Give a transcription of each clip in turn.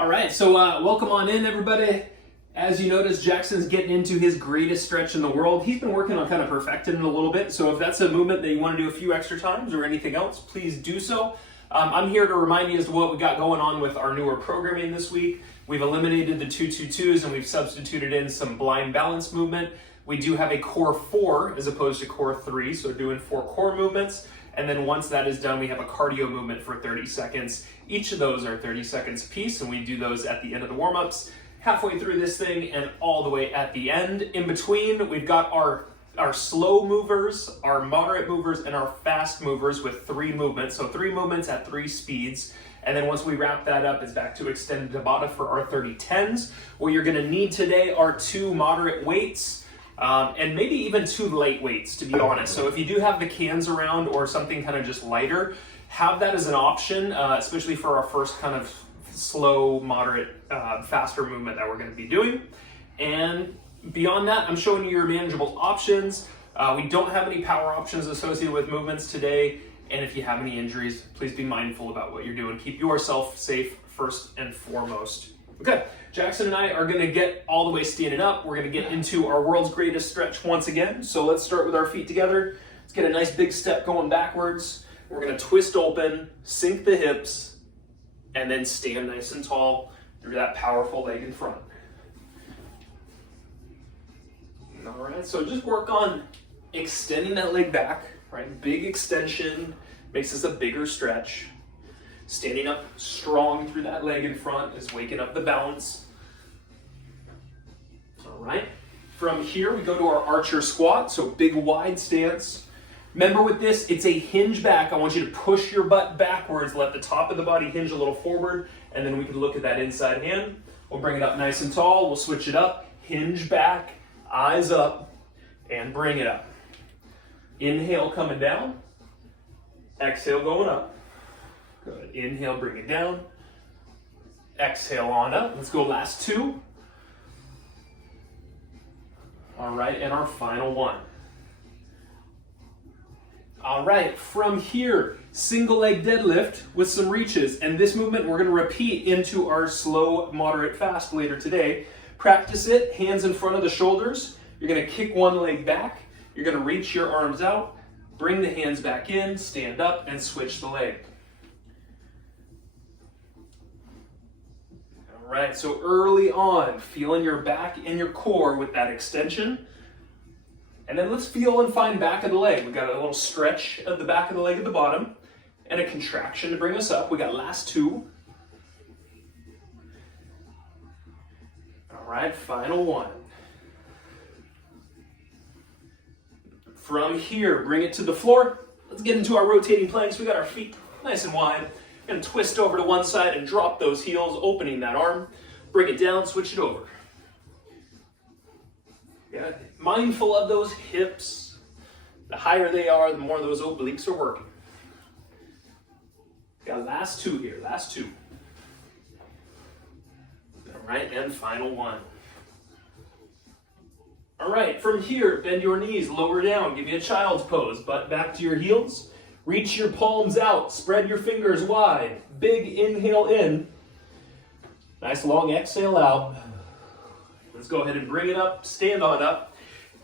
All right, so welcome on in, everybody. As you notice, Jackson's getting into his greatest stretch in the world. He's been working on kind of perfecting it a little bit, so if that's a movement that you want to do a few extra times or anything else, please do so. I'm here to remind you as to what we got going on with our newer programming this week. We've eliminated the 2-2-2s and we've substituted in some blind balance movement. We do have a core 4 as opposed to core 3, so doing 4 core movements. And then once that is done, we have a cardio movement for 30 seconds. Each of those are 30 seconds apiece, and we do those at the end of the warm-ups, halfway through this thing, and all the way at the end. In between, we've got our slow movers, our moderate movers, and our fast movers with 3 movements. So 3 movements at 3 speeds. And then once we wrap that up, it's back to extended Tabata for our 30-10s. What you're gonna need today are 2 moderate weights, and maybe even 2 light weights, to be honest. So if you do have the cans around or something kind of just lighter, have that as an option, especially for our first kind of slow, moderate, faster movement that we're going to be doing. And beyond that, I'm showing you your manageable options. We don't have any power options associated with movements today. And if you have any injuries, please be mindful about what you're doing. Keep yourself safe first and foremost. Okay, Jackson and I are going to get all the way standing up. We're going to get into our world's greatest stretch once again. So let's start with our feet together. Let's get a nice big step going backwards. We're going to twist open, sink the hips, and then stand nice and tall through that powerful leg in front. All right, so just work on extending that leg back, right? Big extension makes this a bigger stretch. Standing up strong through that leg in front is waking up the balance. All right, from here we go to our archer squat, so big wide stance. Remember with this, it's a hinge back. I want you to push your butt backwards, let the top of the body hinge a little forward, and then we can look at that inside hand. We'll bring it up nice and tall, we'll switch it up, hinge back, eyes up, and bring it up. Inhale coming down, exhale going up. Good, inhale, bring it down, exhale on up. Let's go last 2. All right, and our final one. All right, from here, single leg deadlift with some reaches. And this movement we're gonna repeat into our slow, moderate, fast later today. Practice it, hands in front of the shoulders. You're gonna kick one leg back. You're gonna reach your arms out, bring the hands back in, stand up, and switch the leg. All right, so early on, feeling your back and your core with that extension. And then let's feel and find back of the leg. We got a little stretch of the back of the leg at the bottom and a contraction to bring us up. We got last 2. All right, final one. From here, bring it to the floor. Let's get into our rotating planks. We got our feet nice and wide. And twist over to one side and drop those heels, opening that arm. Bring it down, switch it over. Yeah, mindful of those hips. The higher they are, the more those obliques are working. Got last 2 here, last 2. All right, and final one. All right, from here, bend your knees, lower down, give you a child's pose, butt back to your heels. Reach your palms out, spread your fingers wide. Big inhale in. Nice long exhale out. Let's go ahead and bring it up, stand on up.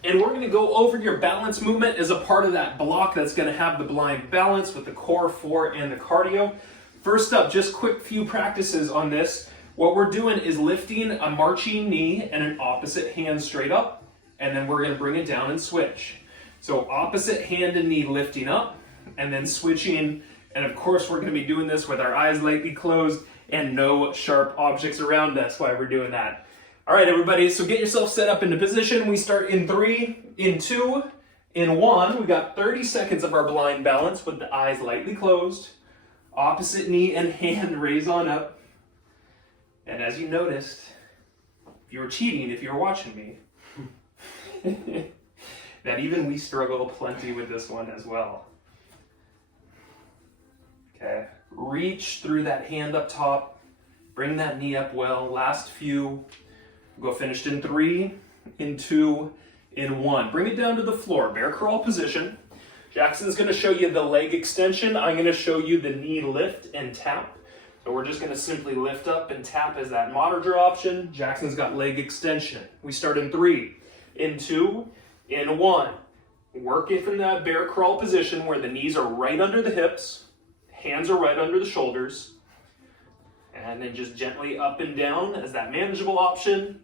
And we're gonna go over your balance movement as a part of that block that's gonna have the blind balance with the core 4 and the cardio. First up, just quick few practices on this. What we're doing is lifting a marching knee and an opposite hand straight up, and then we're gonna bring it down and switch. So opposite hand and knee lifting up, and then switching, and of course we're going to be doing this with our eyes lightly closed and no sharp objects around us while we're doing that. All right, everybody, so get yourself set up into position. We start in 3, in 2, in 1. We got 30 seconds of our blind balance with the eyes lightly closed. Opposite knee and hand raise on up. And as you noticed, if you were cheating, if you were watching me, that even we struggle plenty with this one as well. Okay, reach through that hand up top, bring that knee up well. Last few, go finished in 3, in 2, in 1. Bring it down to the floor, bear crawl position. Jackson's gonna show you the leg extension. I'm gonna show you the knee lift and tap. So we're just gonna simply lift up and tap as that monitor option. Jackson's got leg extension. We start in 3, in 2, in 1. Work it from that bear crawl position where the knees are right under the hips, hands are right under the shoulders, and then just gently up and down as that manageable option.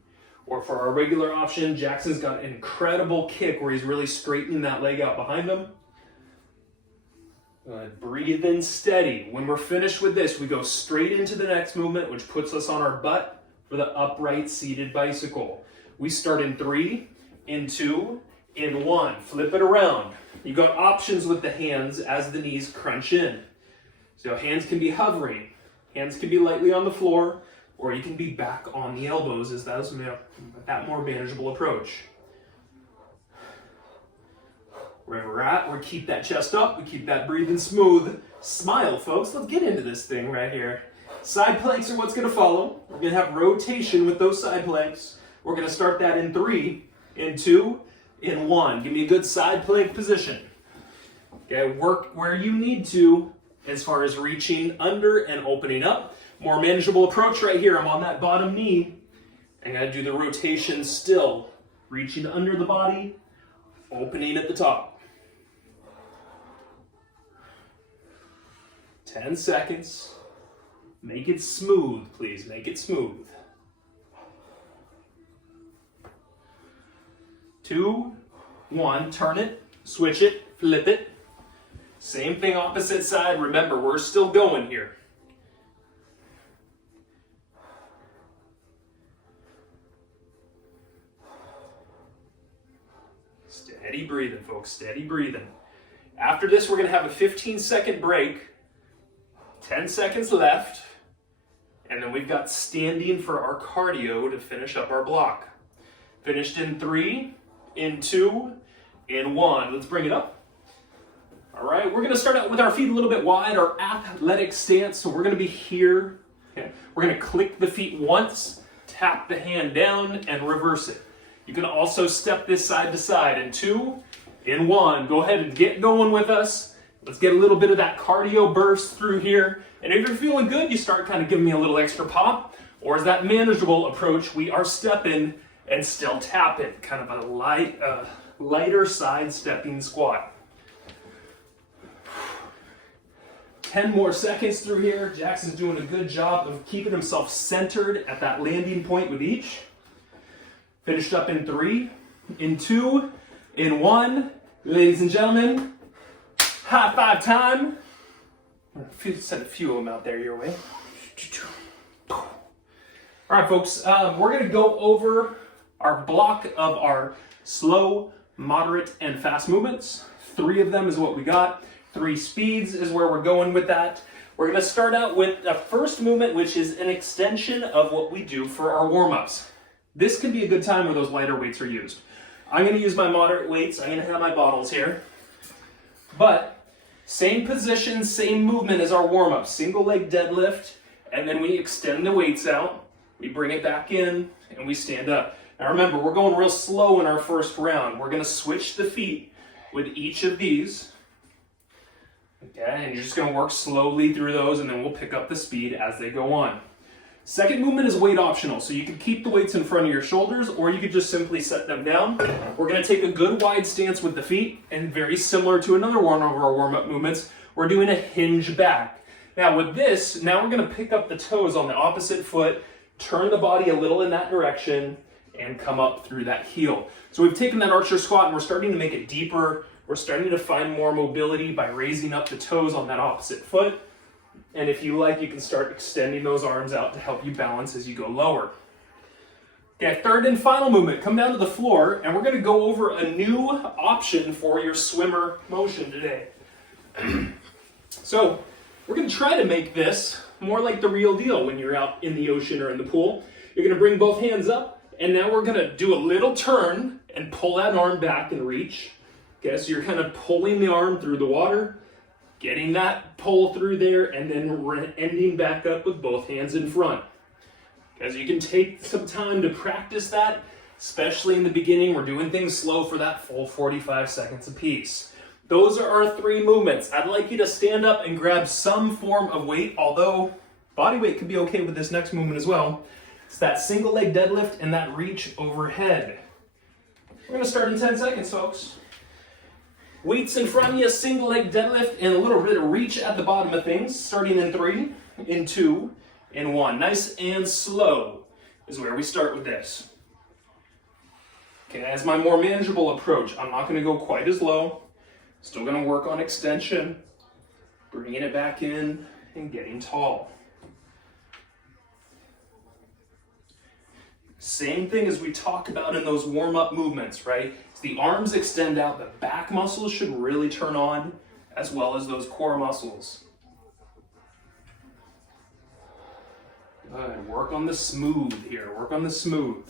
Or for our regular option, Jackson's got an incredible kick where he's really straightening that leg out behind him. Breathe in steady. When we're finished with this, we go straight into the next movement, which puts us on our butt for the upright seated bicycle. We start in 3, in 2, in 1. Flip it around. You got options with the hands as the knees crunch in. So hands can be hovering, hands can be lightly on the floor, or you can be back on the elbows as that more manageable approach. Wherever we're at, we keep that chest up, we keep that breathing smooth. Smile, folks. Let's get into this thing right here. Side planks are what's going to follow. We're going to have rotation with those side planks. We're going to start that in 3, in 2, in 1. Give me a good side plank position. Okay, work where you need to as far as reaching under and opening up. More manageable approach right here. I'm on that bottom knee. I'm going to do the rotation still. Reaching under the body, opening at the top. 10 seconds. Make it smooth, please. Make it smooth. 2, 1. Turn it, switch it, flip it. Same thing, opposite side. Remember, we're still going here. Steady breathing, folks. Steady breathing. After this, we're going to have a 15-second break. 10 seconds left. And then we've got standing for our cardio to finish up our block. Finished in 3, in 2, in 1. Let's bring it up. All right, we're going to start out with our feet a little bit wide, our athletic stance. So we're going to be here. Okay. We're going to click the feet once, tap the hand down, and reverse it. You can also step this side to side in 2, in 1. Go ahead and get going with us. Let's get a little bit of that cardio burst through here. And if you're feeling good, you start kind of giving me a little extra pop. Or as that manageable approach, we are stepping and still tapping. Kind of a lighter side stepping squat. 10 more seconds through here. Jackson's doing a good job of keeping himself centered at that landing point with each. Finished up in 3, in 2, in 1. Ladies and gentlemen, high five time. Send a few of them out there your way. All right, folks, we're going to go over our block of our slow, moderate, and fast movements. 3 of them is what we got. 3 speeds is where we're going with that. We're going to start out with the first movement, which is an extension of what we do for our warm-ups. This can be a good time where those lighter weights are used. I'm going to use my moderate weights. I'm going to have my bottles here. But same position, same movement as our warm-up. Single leg deadlift, and then we extend the weights out. We bring it back in, and we stand up. Now remember, we're going real slow in our first round. We're going to switch the feet with each of these. Okay, and you're just going to work slowly through those, and then we'll pick up the speed as they go on. Second movement is weight optional, so you can keep the weights in front of your shoulders, or you could just simply set them down. We're going to take a good wide stance with the feet, and very similar to another one of our warm-up movements, we're doing a hinge back. Now with this, now we're going to pick up the toes on the opposite foot, turn the body a little in that direction, and come up through that heel. So we've taken that archer squat, and we're starting to make it deeper. We're starting to find more mobility by raising up the toes on that opposite foot. And if you like, you can start extending those arms out to help you balance as you go lower. Okay, third and final movement. Come down to the floor, and we're going to go over a new option for your swimmer motion today. So we're going to try to make this more like the real deal when you're out in the ocean or in the pool. You're going to bring both hands up, and now we're going to do a little turn and pull that arm back and reach. Okay, so you're kind of pulling the arm through the water, getting that pull through there, and then ending back up with both hands in front. As you can take some time to practice that, especially in the beginning. We're doing things slow for that full 45 seconds apiece. Those are our 3 movements. I'd like you to stand up and grab some form of weight, although Body weight could be okay with this next movement as well. It's that single leg deadlift and that reach overhead. We're gonna start in 10 seconds, folks. Weights in front of you, single leg deadlift, and a little bit of reach at the bottom of things, starting in 3, in 2, in 1. Nice and slow is where we start with this. Okay, as my more manageable approach, I'm not gonna go quite as low. Still gonna work on extension, bringing it back in, and getting tall. Same thing as we talk about in those warm-up movements, right? As the arms extend out, the back muscles should really turn on, as well as those core muscles. Good, work on the smooth here, work on the smooth.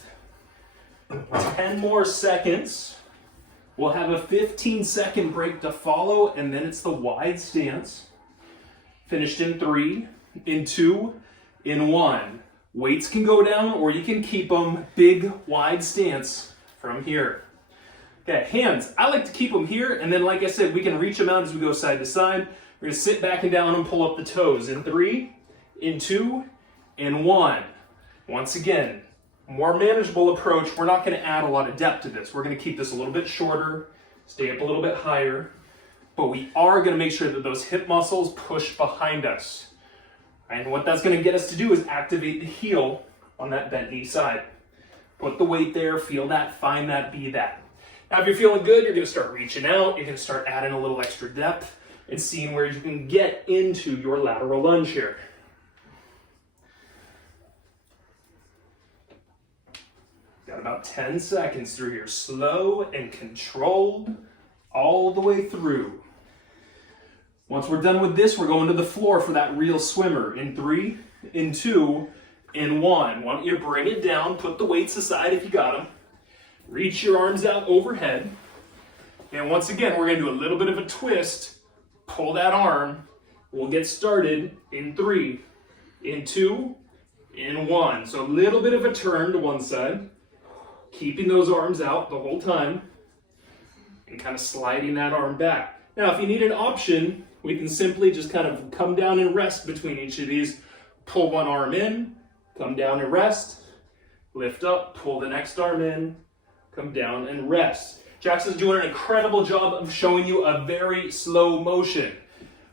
10 more seconds. We'll have a 15-second break to follow, and then it's the wide stance. Finished in 3, in 2, in 1. Weights can go down or you can keep them. Big, wide stance from here. Okay, hands. I like to keep them here, and then like I said, we can reach them out as we go side to side. We're gonna sit back and down and pull up the toes in 3, in 2, in 1. Once again, more manageable approach. We're not gonna add a lot of depth to this. We're gonna keep this a little bit shorter, stay up a little bit higher, but we are gonna make sure that those hip muscles push behind us. And what that's going to get us to do is activate the heel on that bent knee side. Put the weight there, feel that, find that, be that. Now if you're feeling good, you're going to start reaching out, you're going to start adding a little extra depth and seeing where you can get into your lateral lunge here. Got about 10 seconds through here, slow and controlled all the way through. Once we're done with this, we're going to the floor for that real swimmer. In 3, in 2, in 1. Want you to bring it down, put the weights aside if you got them. Reach your arms out overhead. And once again, we're gonna do a little bit of a twist. Pull that arm. We'll get started in 3, in 2, in 1. So a little bit of a turn to one side. Keeping those arms out the whole time. And kind of sliding that arm back. Now, if you need an option, we can simply just kind of come down and rest between each of these. Pull one arm in, come down and rest, lift up, pull the next arm in, come down and rest. Jackson's doing an incredible job of showing you a very slow motion.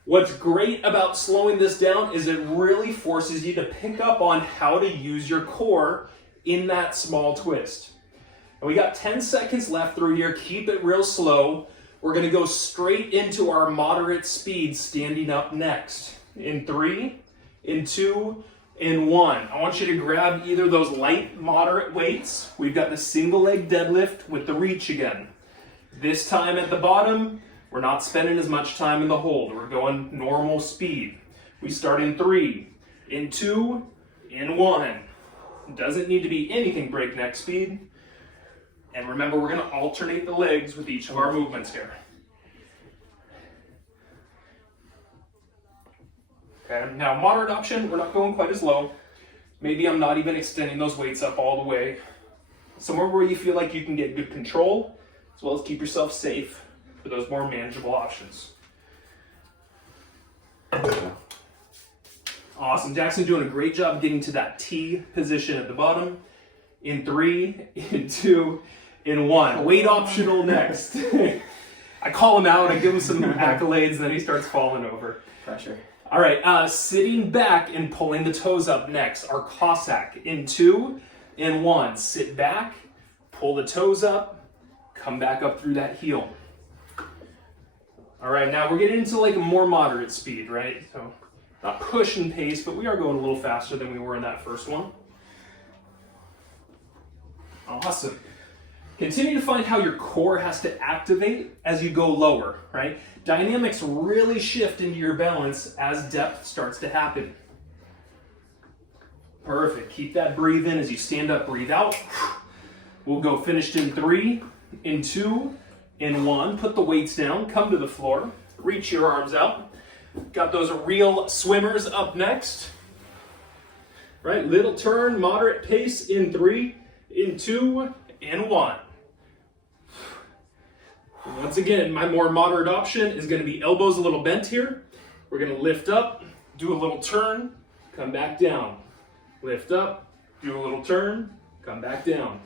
What's great about slowing this down is it really forces you to pick up on how to use your core in that small twist. And we got 10 seconds left through here. Keep it real slow. We're going to go straight into our moderate speed standing up next. In 3, in 2, in 1. I want you to grab either of those light, moderate weights. We've got the single leg deadlift with the reach again. This time at the bottom, we're not spending as much time in the hold. We're going normal speed. We start in 3, in 2, in 1. It doesn't need to be anything breakneck speed. And remember, we're going to alternate the legs with each of our movements here. Okay, now moderate option, we're not going quite as low. Maybe I'm not even extending those weights up all the way. Somewhere where you feel like you can get good control, as well as keep yourself safe for those more manageable options. Awesome, Jackson doing a great job getting to that T position at the bottom. In 3, in 2, in 1. Weight optional next. I call him out, I give him some accolades, and then he starts falling over. Pressure. All right, sitting back and pulling the toes up next. Our Cossack. In 2, in 1. Sit back, pull the toes up, come back up through that heel. All right, now we're getting into like a more moderate speed, right? So not push and pace, but we are going a little faster than we were in that first one. Awesome. Continue to find how your core has to activate as you go lower, right? Dynamics really shift into your balance as depth starts to happen. Perfect. Keep that breathe in as you stand up, breathe out. We'll go finished in 3, in 2, in 1. Put the weights down, come to the floor, reach your arms out. Got those real swimmers up next. Right, little turn, moderate pace in 3, in 2, in 1. Once again, my more moderate option is going to be elbows a little bent here. We're going to lift up, do a little turn, come back down. Lift up, do a little turn, come back down.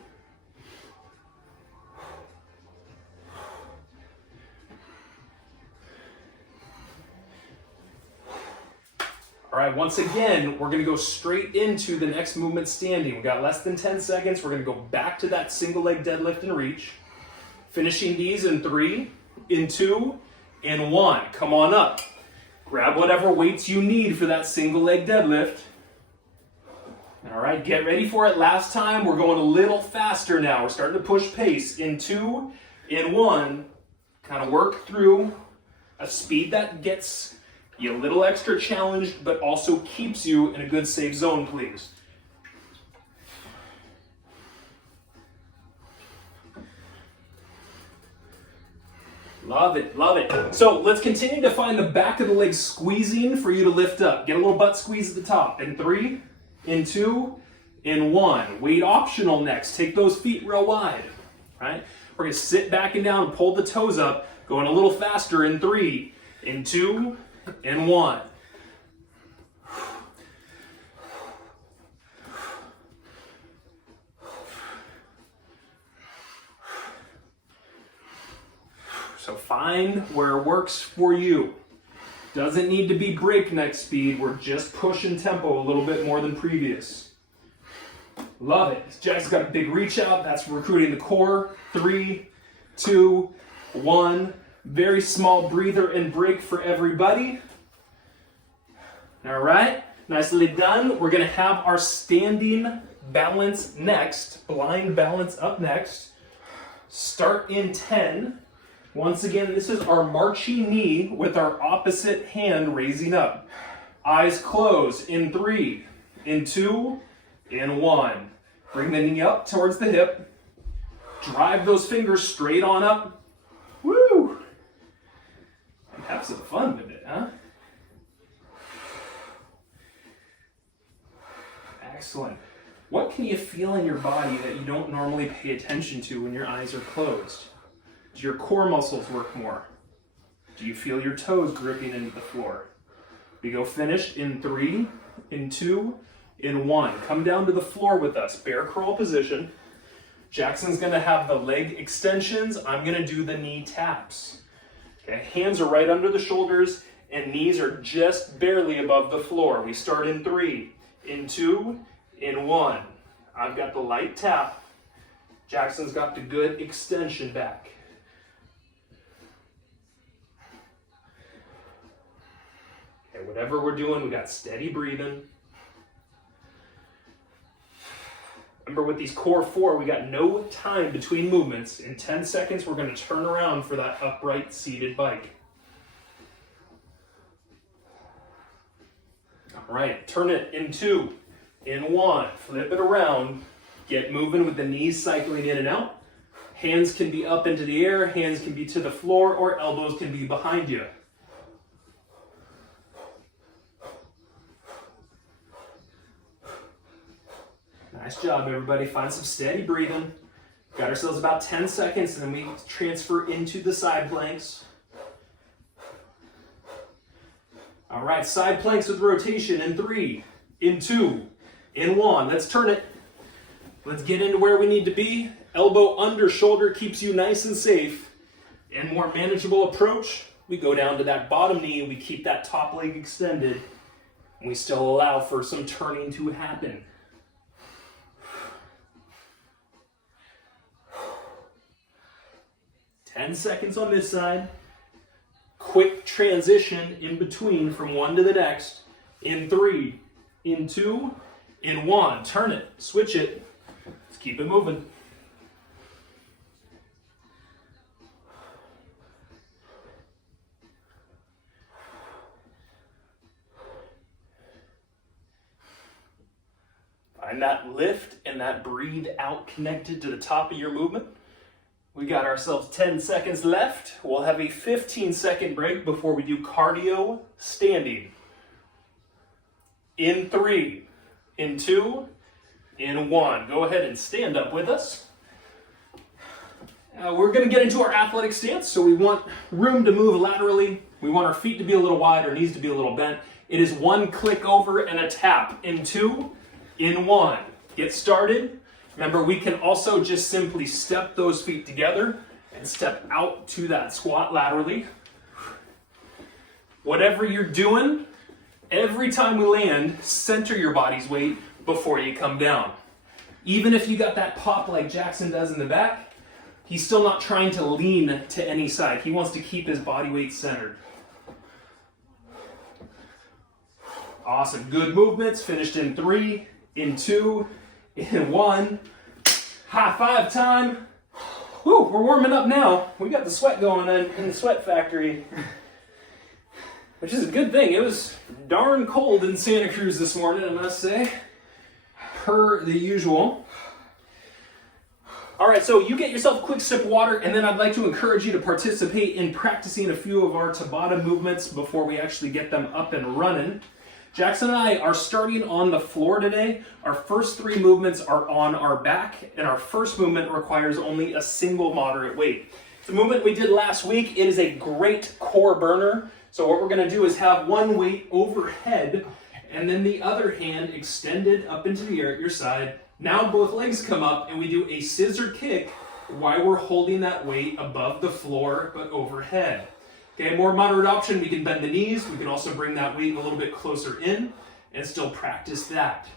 All right, once again, we're gonna go straight into the next movement standing. We got less than 10 seconds. We're gonna go back to that single leg deadlift and reach. Finishing these in 3, in 2, in 1. Come on up. Grab whatever weights you need for that single leg deadlift. All right, get ready for it. Last time, we're going a little faster now. We're starting to push pace. In 2, in 1, kind of work through a speed that gets you a little extra challenged, but also keeps you in a good safe zone, please. Love it, love it. So let's continue to find the back of the leg squeezing for you to lift up. Get a little butt squeeze at the top. In 3, in 2, in 1. Weight optional next. Take those feet real wide. Right? We're gonna sit back and down, pull the toes up, going a little faster in 3, in 2, in 1. So find where it works for you. Doesn't need to be breakneck speed. We're just pushing tempo a little bit more than previous. Love it. Jack's got a big reach out. That's recruiting the core. 3, 2, 1. Very small breather and break for everybody. All right, nicely done. We're gonna have our standing balance next, blind balance up next. Start in 10. Once again, this is our marching knee with our opposite hand raising up. Eyes closed in 3, in 2, in 1. Bring the knee up towards the hip. Drive those fingers straight on up. Woo! Have some fun with it, huh? Excellent. What can you feel in your body that you don't normally pay attention to when your eyes are closed? Do your core muscles work more? Do you feel your toes gripping into the floor? We go finished in 3, in 2, in 1. Come down to the floor with us. Bear crawl position. Jackson's gonna have the leg extensions. I'm gonna do the knee taps. Okay, hands are right under the shoulders and knees are just barely above the floor. We start in 3, in 2, in 1. I've got the light tap. Jackson's got the good extension back. Okay, whatever we're doing, we got steady breathing. Remember with these core 4, we got no time between movements. In 10 seconds, we're gonna turn around for that upright seated bike. All right, turn it in 2, in 1. Flip it around. Get moving with the knees cycling in and out. Hands can be up into the air, hands can be to the floor, or elbows can be behind you. Nice job, everybody. Find some steady breathing. Got ourselves about 10 seconds, and then we transfer into the side planks. All right, side planks with rotation in 3, in 2, in 1. Let's turn it. Let's get into where we need to be. Elbow under shoulder keeps you nice and safe. And more manageable approach, we go down to that bottom knee and we keep that top leg extended. And we still allow for some turning to happen. Ten seconds on this side. Quick transition in between from one to the next. In 3, in 2, in 1. Turn it, switch it. Let's keep it moving. Find that lift and that breathe out connected to the top of your movement. We got ourselves 10 seconds left. We'll have a 15-second break before we do cardio standing. In 3, in 2, in 1. Go ahead and stand up with us. We're going to get into our athletic stance, so we want room to move laterally. We want our feet to be a little wide, our knees to be a little bent. It is one click over and a tap. In 2, in 1. Get started. Remember, we can also just simply step those feet together and step out to that squat laterally. Whatever you're doing, every time we land, center your body's weight before you come down. Even if you got that pop like Jackson does in the back, he's still not trying to lean to any side. He wants to keep his body weight centered. Awesome. Good movements. Finished in 3, in 2, in 1. High five time. Whew, we're warming up now. We got the sweat going in the sweat factory, which is a good thing. It was darn cold in Santa Cruz this morning, I must say, per the usual. All right, so you get yourself a quick sip of water, and then I'd like to encourage you to participate in practicing a few of our Tabata movements before we actually get them up and running. Jackson and I are starting on the floor today. Our first 3 movements are on our back, and our first movement requires only a single moderate weight. The movement we did last week, it is a great core burner. So what we're gonna do is have one weight overhead, and then the other hand extended up into the air at your side. Now both legs come up, and we do a scissor kick while we're holding that weight above the floor, but overhead. Okay, more moderate option, we can bend the knees. We can also bring that weight a little bit closer in and still practice that.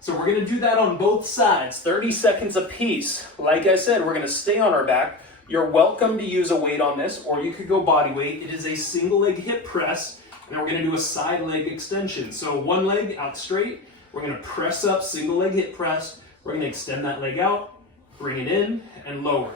So we're gonna do that on both sides, 30 seconds apiece. Like I said, we're gonna stay on our back. You're welcome to use a weight on this, or you could go body weight. It is a single leg hip press, and we're gonna do a side leg extension. So one leg out straight, we're gonna press up, single leg hip press. We're gonna extend that leg out, bring it in, and lower.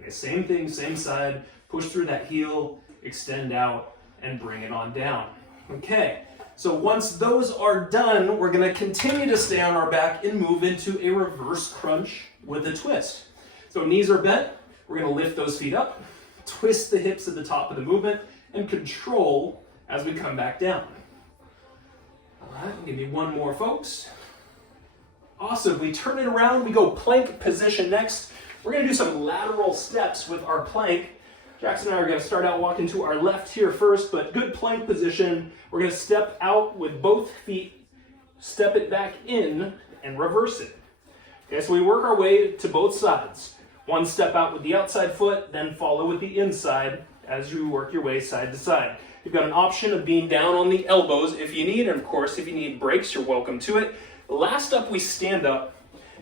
Okay, same thing, same side, push through that heel, extend out, and bring it on down. Okay, so once those are done, we're gonna continue to stay on our back and move into a reverse crunch with a twist. So knees are bent, we're gonna lift those feet up, twist the hips at the top of the movement, and control as we come back down. All right, give me one more, folks. Awesome, we turn it around, we go plank position next. We're gonna do some lateral steps with our plank. Jackson and I are going to start out walking to our left here first, but good plank position. We're going to step out with both feet, step it back in, and reverse it. Okay, so we work our way to both sides. One step out with the outside foot, then follow with the inside as you work your way side to side. You've got an option of being down on the elbows if you need, and of course, if you need breaks, you're welcome to it. Last up, we stand up,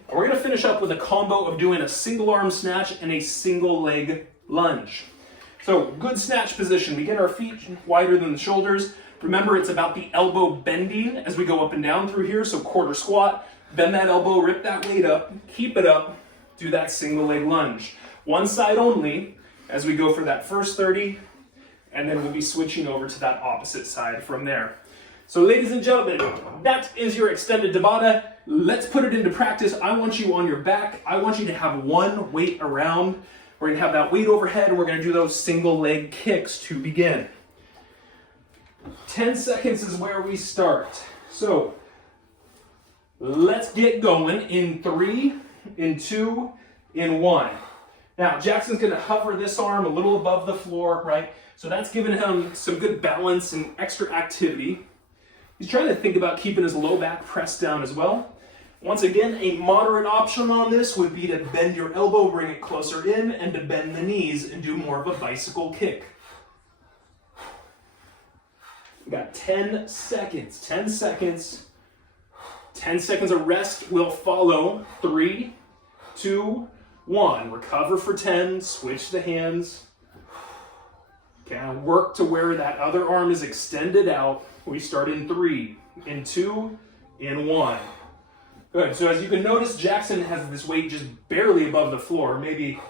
and we're going to finish up with a combo of doing a single arm snatch and a single leg lunge. So good snatch position. We get our feet wider than the shoulders. Remember, it's about the elbow bending as we go up and down through here. So quarter squat, bend that elbow, rip that weight up, keep it up, do that single leg lunge. One side only as we go for that first 30, and then we'll be switching over to that opposite side from there. So ladies and gentlemen, that is your extended Tabata. Let's put it into practice. I want you on your back. I want you to have one weight around. We're gonna have that weight overhead, and we're gonna do those single leg kicks to begin. 10 seconds is where we start. So let's get going in 3, in 2, in 1. Now Jackson's gonna hover this arm a little above the floor, right? So that's giving him some good balance and extra activity. He's trying to think about keeping his low back pressed down as well. Once again, a moderate option on this would be to bend your elbow, bring it closer in, and to bend the knees and do more of a bicycle kick. We got 10 seconds, 10 seconds. 10 seconds of rest will follow. 3, 2, 1. Recover for 10, switch the hands. Okay, work to where that other arm is extended out. We start in 3, in 2, in 1. Good, so as you can notice, Jackson has this weight just barely above the floor, maybe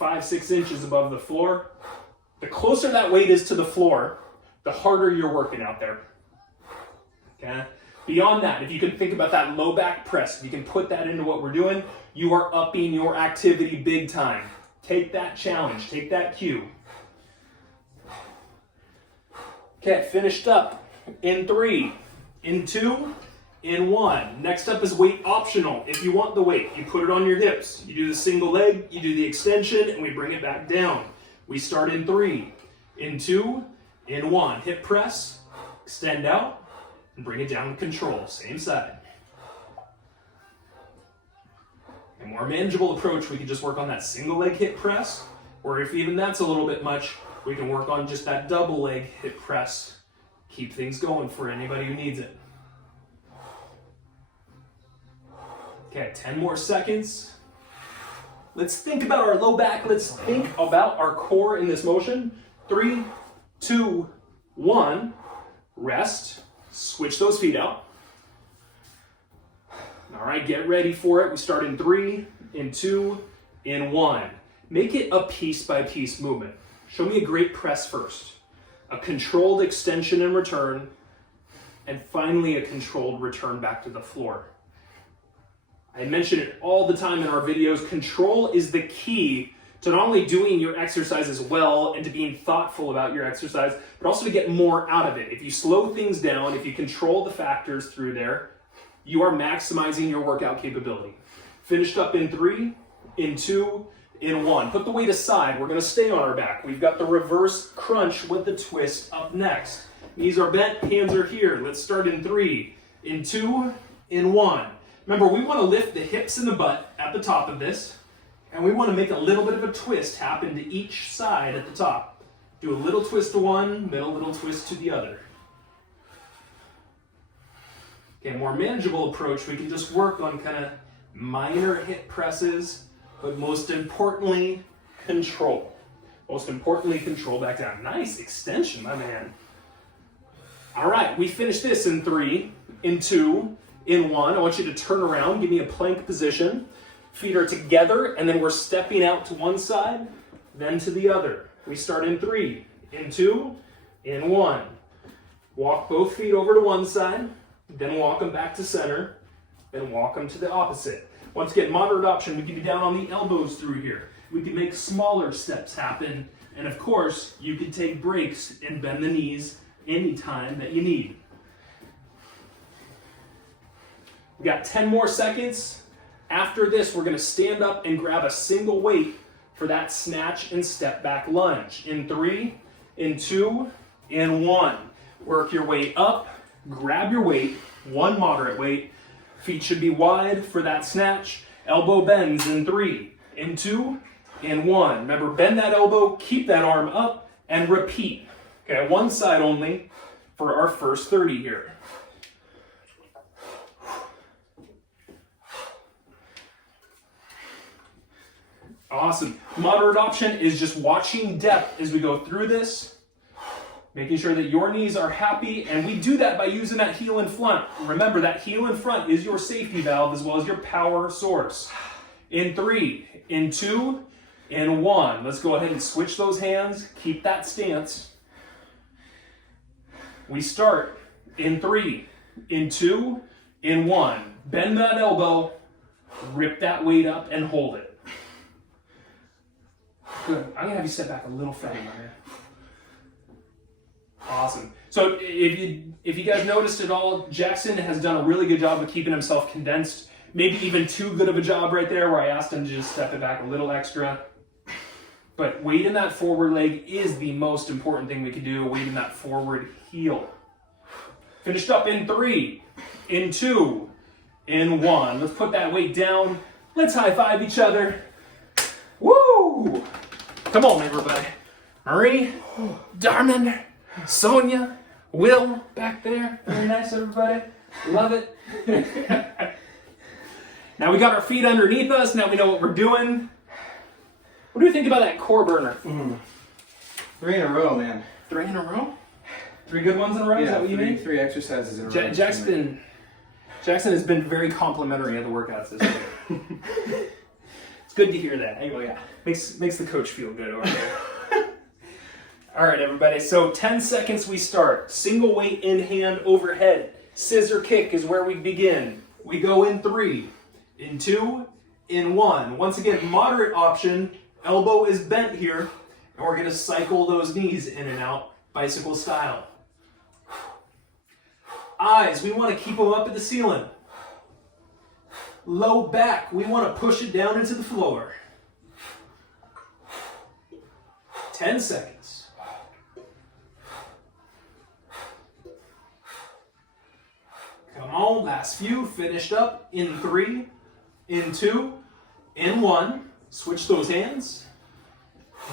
5-6 inches above the floor. The closer that weight is to the floor, the harder you're working out there. Okay? Beyond that, if you can think about that low back press, if you can put that into what we're doing, you are upping your activity big time. Take that challenge, take that cue. Okay, finished up in 3, in 2, in 1. Next up is weight optional. If you want the weight, you put it on your hips. You do the single leg, you do the extension, and we bring it back down. We start in 3, in 2, in 1. Hip press, extend out, and bring it down with control, same side. A more manageable approach, we can just work on that single leg hip press, or if even that's a little bit much, we can work on just that double leg hip press. Keep things going for anybody who needs it. Okay, 10 more seconds. Let's think about our low back. Let's think about our core in this motion. 3, 2, 1. Rest. Switch those feet out. All right, get ready for it. We start in 3, in 2, in 1. Make it a piece-by-piece movement. Show me a great press first, a controlled extension and return, and finally a controlled return back to the floor. I mention it all the time in our videos. Control is the key to not only doing your exercises well and to being thoughtful about your exercise, but also to get more out of it. If you slow things down, if you control the factors through there, you are maximizing your workout capability. Finished up in 3, in 2, in 1. Put the weight aside. We're going to stay on our back. We've got the reverse crunch with the twist up next. Knees are bent, hands are here. Let's start in 3, in 2, in 1. Remember, we want to lift the hips and the butt at the top of this, and we want to make a little bit of a twist happen to each side at the top. Do a little twist to one, middle little twist to the other. Okay, a more manageable approach, we can just work on kind of minor hip presses, but most importantly, control. Most importantly, control back down. Nice extension, my man. All right, we finished this in 3, in 2, in 1. I want you to turn around, give me a plank position. Feet are together, and then we're stepping out to one side, then to the other. We start in 3, in 2, in 1. Walk both feet over to one side, then walk them back to center, then walk them to the opposite. Once again, moderate option, we can be down on the elbows through here. We can make smaller steps happen, and of course, you can take breaks and bend the knees anytime that you need. We got 10 more seconds. After this, we're going to stand up and grab a single weight for that snatch and step back lunge. In 3, in 2, in 1. Work your way up, grab your weight, one moderate weight. Feet should be wide for that snatch. Elbow bends in 3, in 2, in 1. Remember, bend that elbow, keep that arm up, and repeat. Okay, one side only for our first 30 here. Awesome. Moderate option is just watching depth as we go through this, making sure that your knees are happy, and we do that by using that heel in front. Remember, that heel in front is your safety valve as well as your power source. In 3, in 2, in 1. Let's go ahead and switch those hands. Keep that stance. We start in 3, in 2, in 1. Bend that elbow, rip that weight up, and hold it. Good. I'm gonna have you step back a little further, my man. Awesome. So if you guys noticed at all, Jackson has done a really good job of keeping himself condensed. Maybe even too good of a job right there, where I asked him to just step it back a little extra. But weight in that forward leg is the most important thing we can do. Weight in that forward heel. Finished up in 3, in 2, in 1. Let's put that weight down. Let's high five each other. Woo! Come on, everybody. Marie, Darman, Sonia, Will, back there. Very nice, everybody. Love it. Now we got our feet underneath us. Now we know what we're doing. What do you think about that core burner? 3 in a row, man. 3 in a row? 3 good ones in a row? Yeah, is that what you mean? 3 exercises in a row. Jackson has been very complimentary of the workouts this week. It's good to hear that. Anyway, yeah, makes the coach feel good over there. All right, everybody. So 10 seconds we start. Single weight in hand overhead. Scissor kick is where we begin. We go in 3, in 2, in 1. Once again, moderate option. Elbow is bent here, and we're going to cycle those knees in and out, bicycle style. Eyes, we want to keep them up at the ceiling. Low back, we want to push it down into the floor. 10 seconds. Come on, last few. Finished up in 3, in 2, in 1. Switch those hands.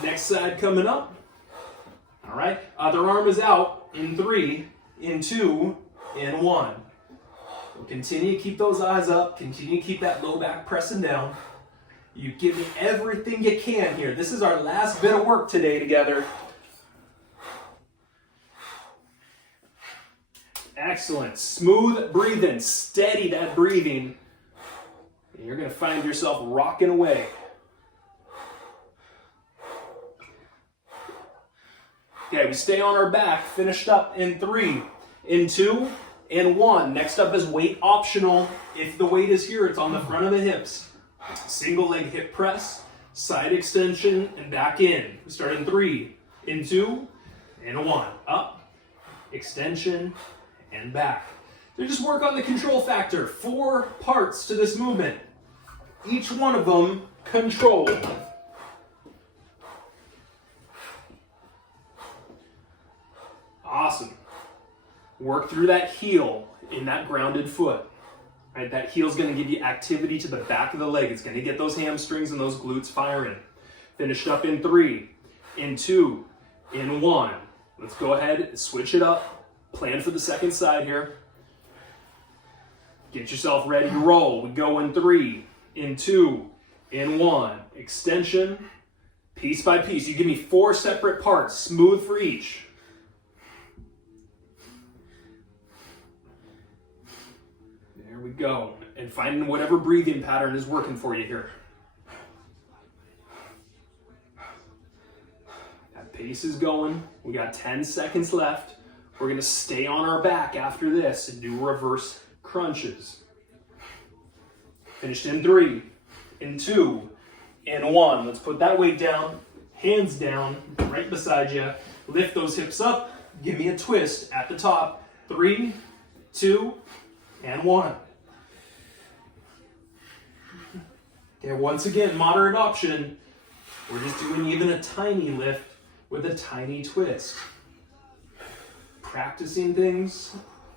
Next side coming up. All right, other arm is out in 3, in 2, in 1. So continue to keep those eyes up. Continue to keep that low back pressing down. You give me everything you can here. This is our last bit of work today together. Excellent. Smooth breathing. Steady that breathing. And you're going to find yourself rocking away. Okay, we stay on our back. Finished up in 3, in 2, in 1. Next up is weight optional. If the weight is here, it's on the front of the hips. Single leg hip press, side extension, and back in. We start in 3, in 2, in 1. Up, extension, and back. So just work on the control factor. 4 parts to this movement. Each one of them controlled. Awesome. Work through that heel in that grounded foot. Right, that heel's going to give you activity to the back of the leg. It's going to get those hamstrings and those glutes firing. Finished up in 3, in 2, in 1. Let's go ahead and switch it up. Plan for the second side here. Get yourself ready to roll. We go in 3, in 2, in 1. Extension, piece by piece. You give me 4 separate parts, smooth for each. There we go. And finding whatever breathing pattern is working for you here. That pace is going. We got 10 seconds left. We're going to stay on our back after this and do reverse crunches. Finished in 3, in 2, in 1. Let's put that weight down, hands down, right beside you. Lift those hips up. Give me a twist at the top. 3, 2, and 1. Okay, once again, moderate option. We're just doing even a tiny lift with a tiny twist. Practicing things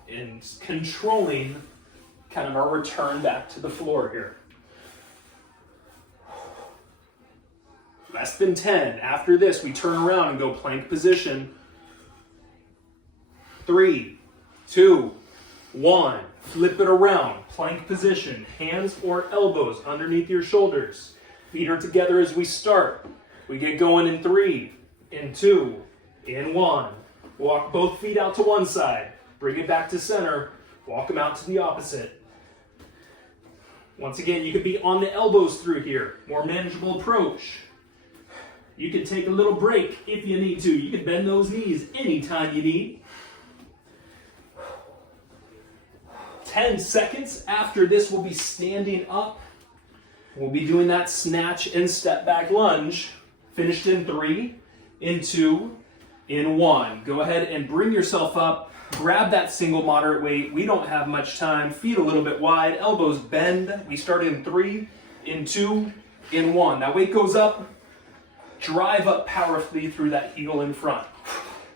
and controlling kind of our return back to the floor here. Less than 10. After this, we turn around and go plank position. 3, 2, 1. Flip it around. Plank position. Hands or elbows underneath your shoulders. Feet are together as we start. We get going in 3, in 2, in 1. Walk both feet out to one side. Bring it back to center. Walk them out to the opposite. Once again, you could be on the elbows through here. More manageable approach. You can take a little break if you need to. You can bend those knees anytime you need. 10 seconds after this, we'll be standing up. We'll be doing that snatch and step back lunge. Finished in 3, in 2, in 1. Go ahead and bring yourself up. Grab that single moderate weight. We don't have much time. Feet a little bit wide. Elbows bend. We start in 3, in 2, in 1. That weight goes up. Drive up powerfully through that heel in front.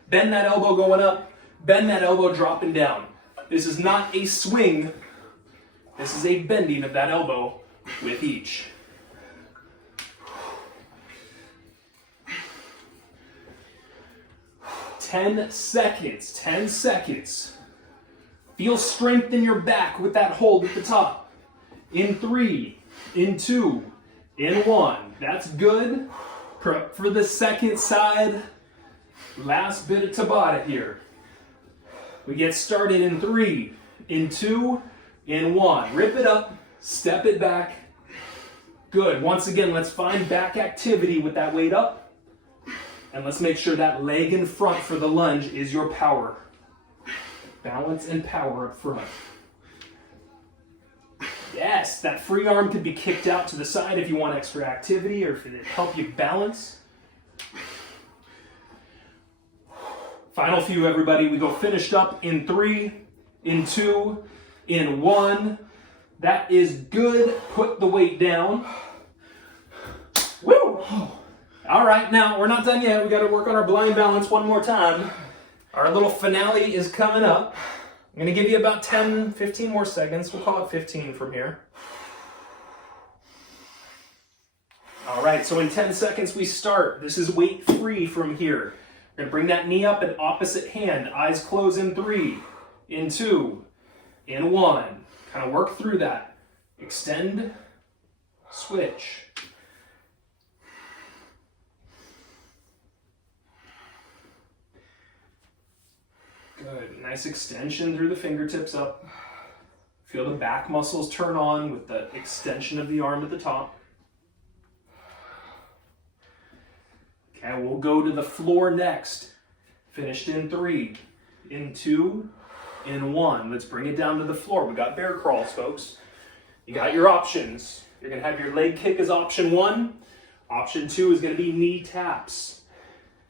Bend that elbow going up. Bend that elbow dropping down. This is not a swing. This is a bending of that elbow with each. Ten seconds. 10 seconds. Feel strength in your back with that hold at the top. In 3, in 2, in 1. That's good. For the second side, last bit of Tabata here. We get started in 3, in 2, in 1. Rip it up, step it back. Good. Once again, let's find back activity with that weight up. And let's make sure that leg in front for the lunge is your power. Balance and power up front. Yes, that free arm could be kicked out to the side if you want extra activity or if it help you balance. Final few, everybody. We go finished up in 3, in 2, in 1. That is good. Put the weight down. Woo! All right, now we're not done yet. We got to work on our blind balance one more time. Our little finale is coming up. I'm going to give you about 10, 15 more seconds. We'll call it 15 from here. All right, so in 10 seconds we start. This is weight free from here. We're going to bring that knee up in opposite hand. Eyes close in 3, in 2, in 1. Kind of work through that. Extend, switch. Good. Nice extension through the fingertips up. Feel the back muscles turn on with the extension of the arm at the top. Okay, we'll go to the floor next. Finished in 3, in 2, in 1. Let's bring it down to the floor. We got bear crawls, folks. You got your options. You're going to have your leg kick as option 1. Option 2 is going to be knee taps.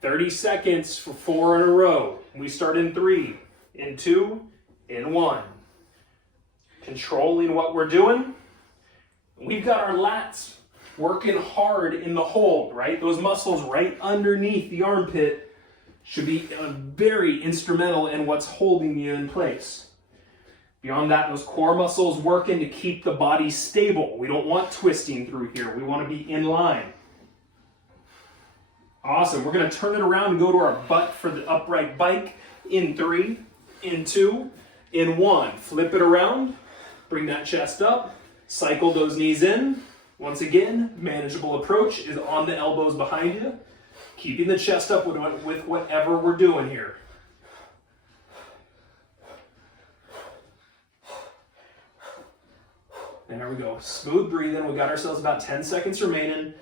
30 seconds for 4 in a row. We start in 3, in 2, in 1. Controlling what we're doing. We've got our lats working hard in the hold, right? Those muscles right underneath the armpit should be very instrumental in what's holding you in place. Beyond that, those core muscles working to keep the body stable. We don't want twisting through here. We want to be in line. Awesome. We're going to turn it around and go to our butt for the upright bike in 3, in 2, in 1. Flip it around. Bring that chest up. Cycle those knees in. Once again, manageable approach is on the elbows behind you. Keeping the chest up with whatever we're doing here. There we go. Smooth breathing. We got ourselves about 10 seconds remaining.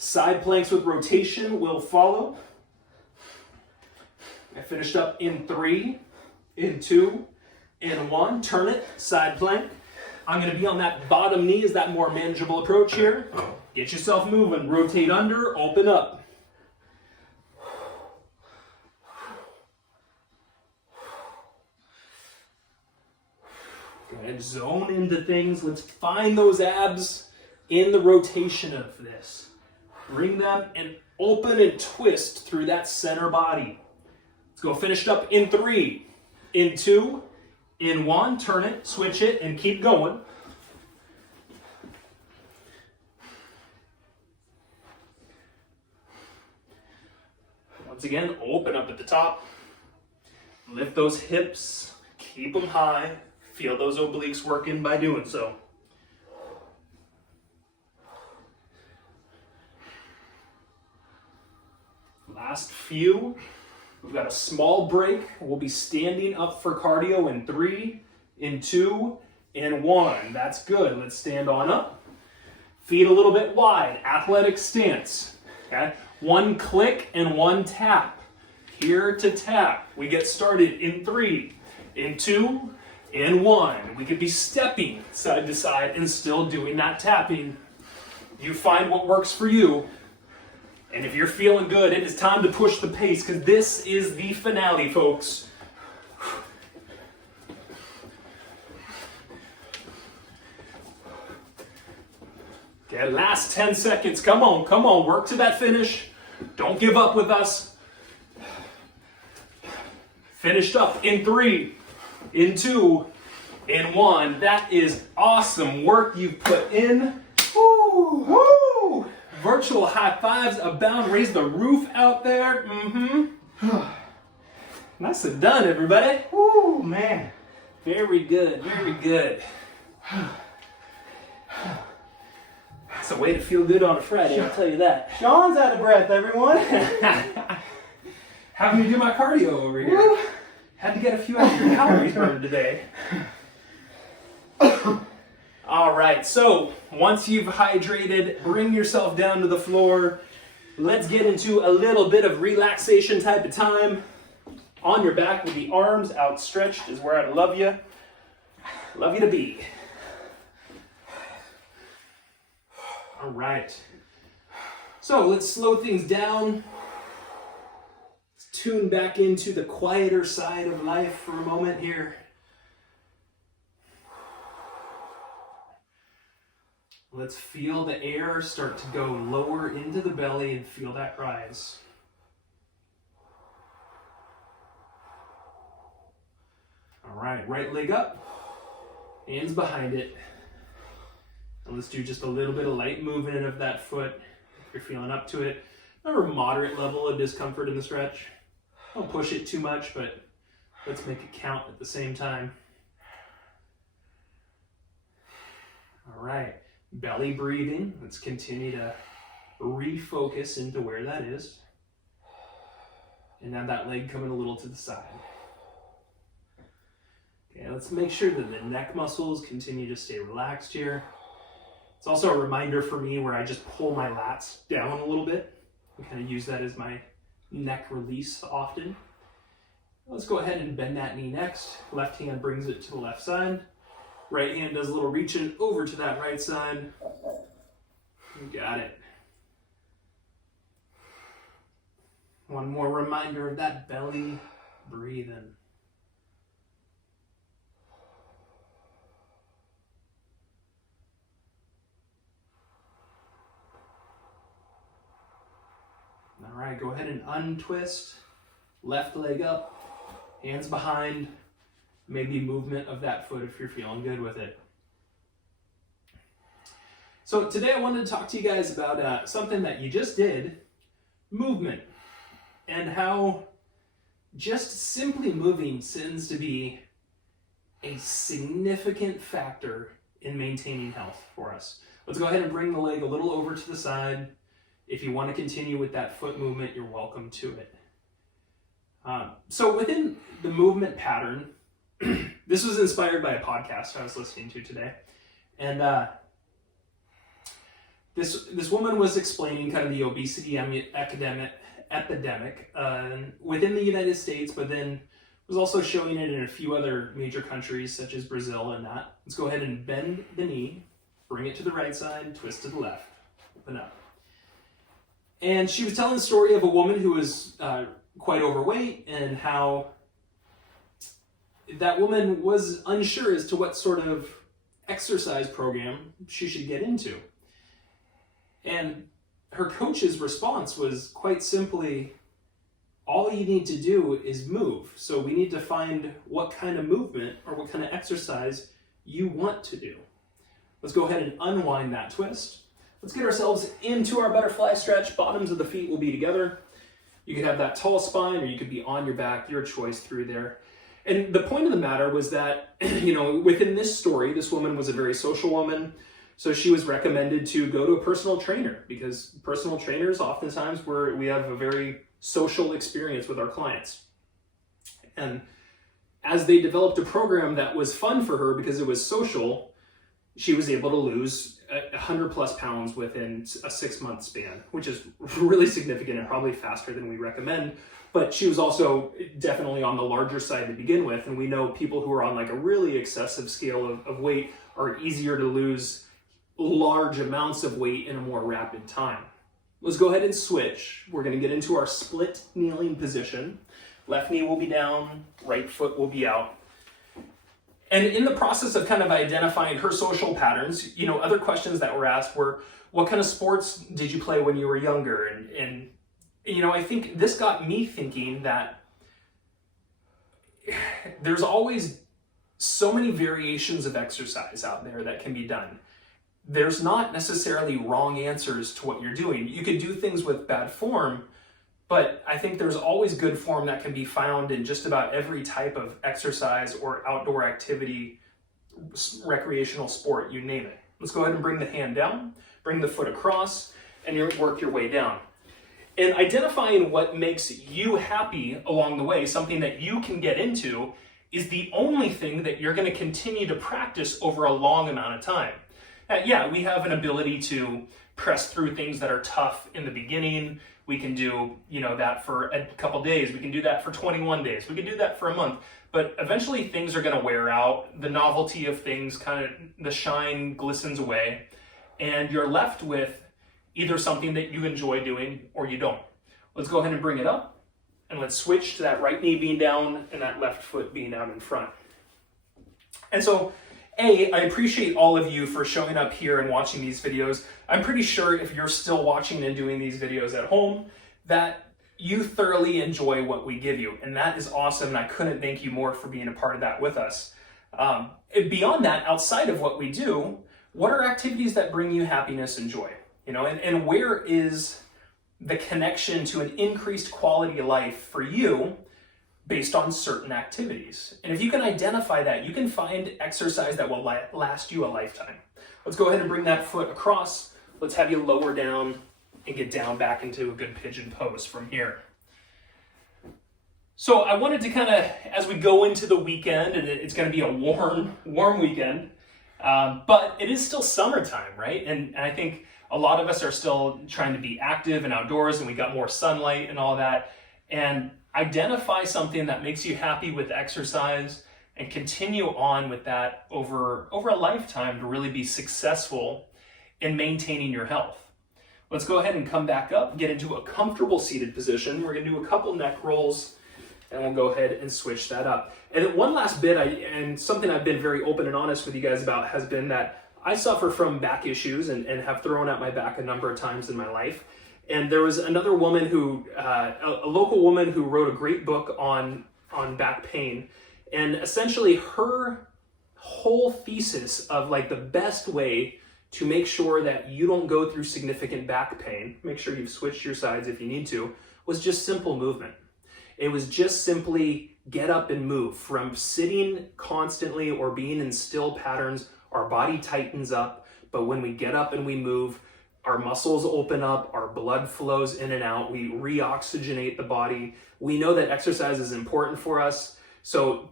Side planks with rotation will follow. I finished up in 3, in 2, in 1. Turn it, side plank. I'm going to be on that bottom knee. Is that more manageable approach here? Get yourself moving. Rotate under, open up. Go ahead, zone into things. Let's find those abs in the rotation of this. Bring them and open and twist through that center body. Let's go finished up in 3, in 2, in 1. Turn it, switch it, and keep going. Once again, open up at the top. Lift those hips, keep them high. Feel those obliques working by doing so. Last few. We've got a small break. We'll be standing up for cardio in 3, in 2, in 1. That's good. Let's stand on up. Feet a little bit wide. Athletic stance. Okay? 1 click and 1 tap. Here to tap. We get started in 3, in 2, in 1. We could be stepping side to side and still doing that tapping. You find what works for you. And if you're feeling good, it is time to push the pace because this is the finale, folks. Okay, last 10 seconds. Come on, come on. Work to that finish. Don't give up with us. Finished up in 3, in 2, in 1. That is awesome work you've put in. Woo! Woo! Virtual high fives abound. Raise the roof out there. Nicely done, everybody. Woo, man. Very good, very good. That's a way to feel good on a Friday, I'll tell you that. Sean's out of breath, everyone. Having to do my cardio over here. Woo. Had to get a few extra calories burned today. All right, so once you've hydrated, bring yourself down to the floor. Let's get into a little bit of relaxation type of time. On your back with the arms outstretched is where I'd love you. Love you to be. All right. So let's slow things down. Let's tune back into the quieter side of life for a moment here. Let's feel the air start to go lower into the belly and feel that rise. All All right leg up, hands behind it. And let's do just a little bit of light movement of that foot. If you're feeling up to it, or a moderate level of discomfort in the stretch. Don't push it too much, but let's make it count at the same time. All right, belly breathing. Let's continue to refocus into where that is. And now that leg coming a little to the side. Okay, let's make sure that the neck muscles continue to stay relaxed here. It's also a reminder for me where I just pull my lats down a little bit. I kind of use that as my neck release often. Let's go ahead and bend that knee next. Left hand brings it to the left side. Right hand does a little reaching over to that right side. You got it. One more reminder of that belly breathing. All right, go ahead and untwist. Left leg up, hands behind. Maybe movement of that foot if you're feeling good with it. So today I wanted to talk to you guys about something that you just did, movement, and how just simply moving tends to be a significant factor in maintaining health for us. Let's go ahead and bring the leg a little over to the side. If you want to continue with that foot movement, you're welcome to it. So within the movement pattern, this was inspired by a podcast I was listening to today. And this woman was explaining kind of the obesity epidemic within the United States, but then was also showing it in a few other major countries such as Brazil and that. Let's go ahead and bend the knee, bring it to the right side, twist to the left, open up. And she was telling the story of a woman who was quite overweight and how that woman was unsure as to what sort of exercise program she should get into. And her coach's response was quite simply, all you need to do is move. So we need to find what kind of movement or what kind of exercise you want to do. Let's go ahead and unwind that twist. Let's get ourselves into our butterfly stretch. Bottoms of the feet will be together. You could have that tall spine or you could be on your back, your choice through there. And the point of the matter was that, within this story, this woman was a very social woman. So she was recommended to go to a personal trainer because personal trainers oftentimes we have a very social experience with our clients. And as they developed a program that was fun for her because it was social, she was able to lose 100 plus pounds within a 6-month span, which is really significant and probably faster than we recommend. But she was also definitely on the larger side to begin with. And we know people who are on like a really excessive scale of weight are easier to lose large amounts of weight in a more rapid time. Let's go ahead and switch. We're going to get into our split kneeling position. Left knee will be down, right foot will be out. And in the process of kind of identifying her social patterns, other questions that were asked were, what kind of sports did you play when you were younger? And I think this got me thinking that there's always so many variations of exercise out there that can be done. There's not necessarily wrong answers to what you're doing. You could do things with bad form, but I think there's always good form that can be found in just about every type of exercise or outdoor activity, recreational sport, you name it. Let's go ahead and bring the hand down, bring the foot across, and you work your way down. And identifying what makes you happy along the way, something that you can get into, is the only thing that you're going to continue to practice over a long amount of time. We have an ability to press through things that are tough in the beginning. We can do, that for a couple days. We can do that for 21 days. We can do that for a month. But eventually things are going to wear out. The novelty of things, the shine glistens away. And you're left with either something that you enjoy doing or you don't. Let's go ahead and bring it up. And let's switch to that right knee being down and that left foot being out in front. And so, I appreciate all of you for showing up here and watching these videos. I'm pretty sure if you're still watching and doing these videos at home, that you thoroughly enjoy what we give you, and that is awesome, and I couldn't thank you more for being a part of that with us. And beyond that, outside of what we do, what are activities that bring you happiness and joy? And where is the connection to an increased quality of life for you based on certain activities? And if you can identify that, you can find exercise that will last you a lifetime. Let's go ahead and bring that foot across. Let's have you lower down and get down back into a good pigeon pose from here. So I wanted to kind of, as we go into the weekend, and it's going to be a warm weekend, but it is still summertime, right? And I think a lot of us are still trying to be active and outdoors, and we got more sunlight and all that. And identify something that makes you happy with exercise and continue on with that over a lifetime to really be successful in maintaining your health. Let's go ahead and come back up, get into a comfortable seated position. We're going to do a couple neck rolls, and we'll go ahead and switch that up. And then one last bit, and something I've been very open and honest with you guys about has been that I suffer from back issues and have thrown out my back a number of times in my life. And there was another woman who, a local woman who wrote a great book on back pain. And essentially her whole thesis of like the best way to make sure that you don't go through significant back pain, make sure you've switched your sides if you need to, was just simple movement. It was just simply get up and move. From sitting constantly or being in still patterns, our body tightens up, but when we get up and we move, our muscles open up, our blood flows in and out, we reoxygenate the body. We know that exercise is important for us, so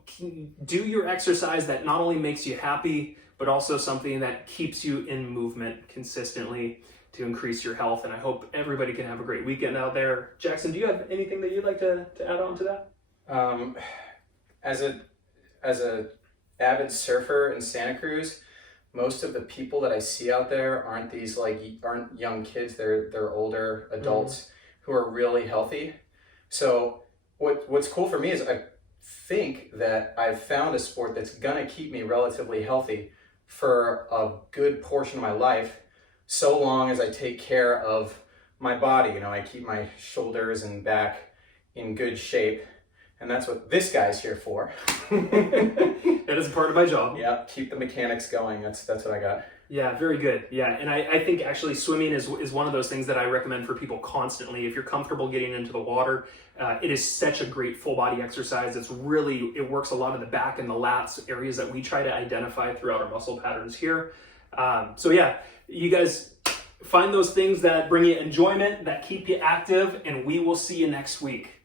do your exercise that not only makes you happy, but also something that keeps you in movement consistently to increase your health. And I hope everybody can have a great weekend out there. Jackson, do you have anything that you'd like to add on to that? As a avid surfer in Santa Cruz, most of the people that I see out there aren't young kids. They're older adults who are really healthy. So what's cool for me is I think that I've found a sport that's gonna keep me relatively healthy for a good portion of my life, so long as I take care of my body. I keep my shoulders and back in good shape. And that's what this guy's here for. That is part of my job. Yeah, keep the mechanics going. That's what I got. Yeah, very good. Yeah, and I think actually swimming is one of those things that I recommend for people constantly. If you're comfortable getting into the water, it is such a great full body exercise. It works a lot of the back and the lats, areas that we try to identify throughout our muscle patterns here. So yeah, you guys find those things that bring you enjoyment, that keep you active, and we will see you next week.